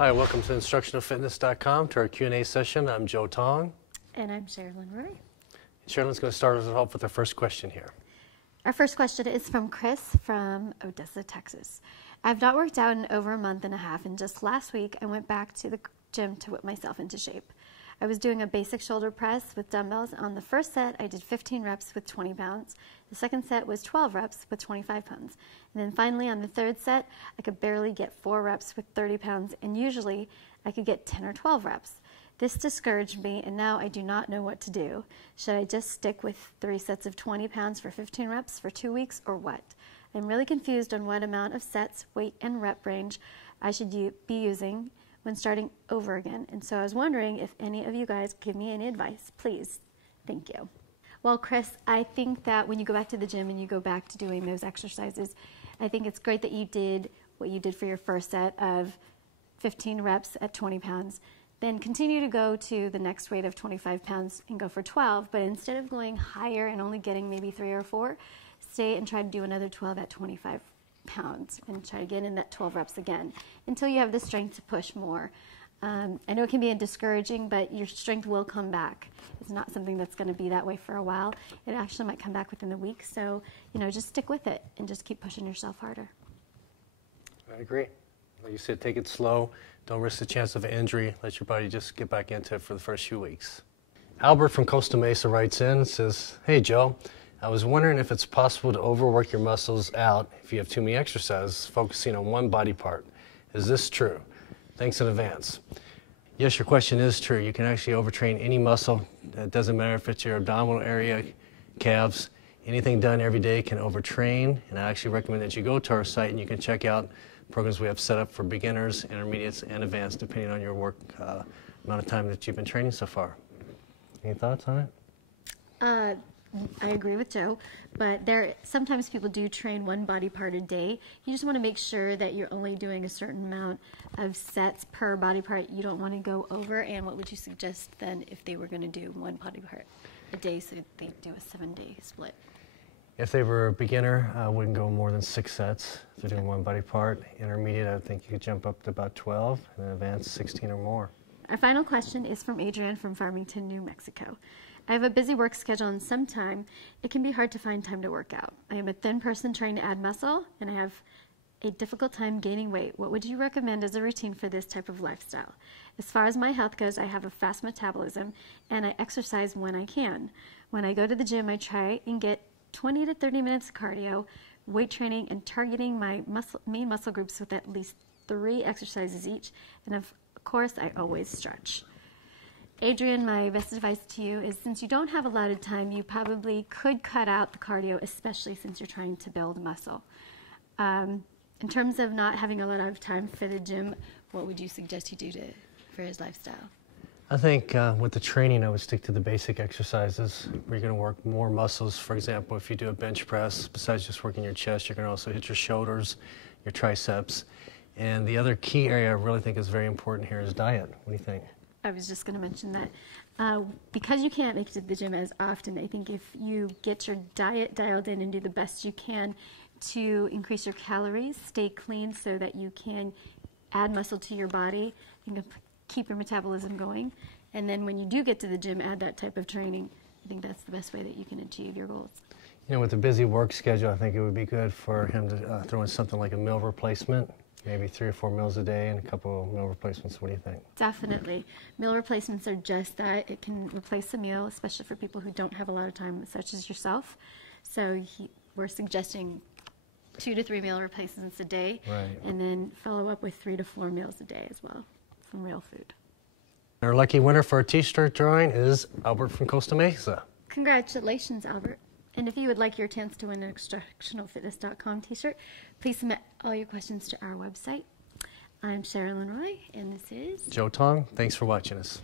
Hi, welcome to InstructionalFitness.com to our Q&A session. I'm Joe Tong. And I'm Sherilyn Roy. Sherilyn's going to start us off with our first question here. Our first question is from Chris from Odessa, Texas. I've not worked out in over a month and a half, and just last week I went back to the gym to whip myself into shape. I was doing a basic shoulder press with dumbbells. On the first set, I did 15 reps with 20 pounds. The second set was 12 reps with 25 pounds. And then finally, on the third set, I could barely get 4 reps with 30 pounds, and usually I could get 10 or 12 reps. This discouraged me, and now I do not know what to do. Should I just stick with 3 sets of 20 pounds for 15 reps for 2 weeks, or what? I'm really confused on what amount of sets, weight, and rep range I should be using when starting over again. And so I was wondering if any of you guys give me any advice, please. Thank you. Well, Chris, I think that when you go back to the gym and you go back to doing those exercises, I think it's great that you did what you did for your first set of 15 reps at 20 pounds. Then continue to go to the next weight of 25 pounds and go for 12, but instead of going higher and only getting maybe 3 or 4, stay and try to do another 12 at 25 pounds and try to get in that 12 reps again until you have the strength to push more. I know it can be discouraging, but your strength will come back. It's not something that's going to be that way for a while. It actually might come back within a week, so just stick with it and just keep pushing yourself harder. I agree. Like you said, take it slow. Don't risk the chance of an injury. Let your body just get back into it for the first few weeks. Albert from Costa Mesa writes in and says, "Hey Joe, I was wondering if it's possible to overwork your muscles out if you have too many exercises, focusing on one body part. Is this true? Thanks in advance." Yes, your question is true. You can actually overtrain any muscle. It doesn't matter if it's your abdominal area, calves. Anything done every day can overtrain, and I actually recommend that you go to our site and you can check out programs we have set up for beginners, intermediates, and advanced, depending on your work amount of time that you've been training so far. Any thoughts on it? I agree with Joe, but sometimes people do train one body part a day. You just want to make sure that you're only doing a certain amount of sets per body part. You don't want to go over. And what would you suggest then if they were going to do one body part a day, so they do a 7-day split? If they were a beginner, I wouldn't go more than 6 sets. If they're doing one body part. Intermediate, I think you could jump up to about 12, and then advanced 16 or more. Our final question is from Adrian from Farmington, New Mexico. I have a busy work schedule, and sometimes it can be hard to find time to work out. I am a thin person trying to add muscle, and I have a difficult time gaining weight. What would you recommend as a routine for this type of lifestyle? As far as my health goes, I have a fast metabolism, and I exercise when I can. When I go to the gym, I try and get 20 to 30 minutes of cardio, weight training, and targeting my main muscle groups with at least 3 exercises each, and of course, I always stretch. Adrian, my best advice to you is, since you don't have a lot of time, you probably could cut out the cardio, especially since you're trying to build muscle. In terms of not having a lot of time for the gym, what would you suggest he do for his lifestyle? I think with the training, I would stick to the basic exercises where you're going to work more muscles. For example, if you do a bench press, besides just working your chest, you're going to also hit your shoulders, your triceps. And the other key area I really think is very important here is diet. What do you think? I was just going to mention that. Because you can't make it to the gym as often, I think if you get your diet dialed in and do the best you can to increase your calories, stay clean so that you can add muscle to your body and keep your metabolism going. And then when you do get to the gym, add that type of training. I think that's the best way that you can achieve your goals. With a busy work schedule, I think it would be good for him to throw in something like a meal replacement. Maybe 3 or 4 meals a day and a couple of meal replacements. What do you think? Definitely. Meal replacements are just that. It can replace a meal, especially for people who don't have a lot of time, such as yourself. So we're suggesting 2 to 3 meal replacements a day, right, and then follow up with 3 to 4 meals a day as well from real food. Our lucky winner for our t-shirt drawing is Albert from Costa Mesa. Congratulations, Albert. And if you would like your chance to win an InstructionalFitness.com t-shirt, please submit all your questions to our website. I'm Sherilyn Roy, and this is Joe Tong. Thanks for watching us.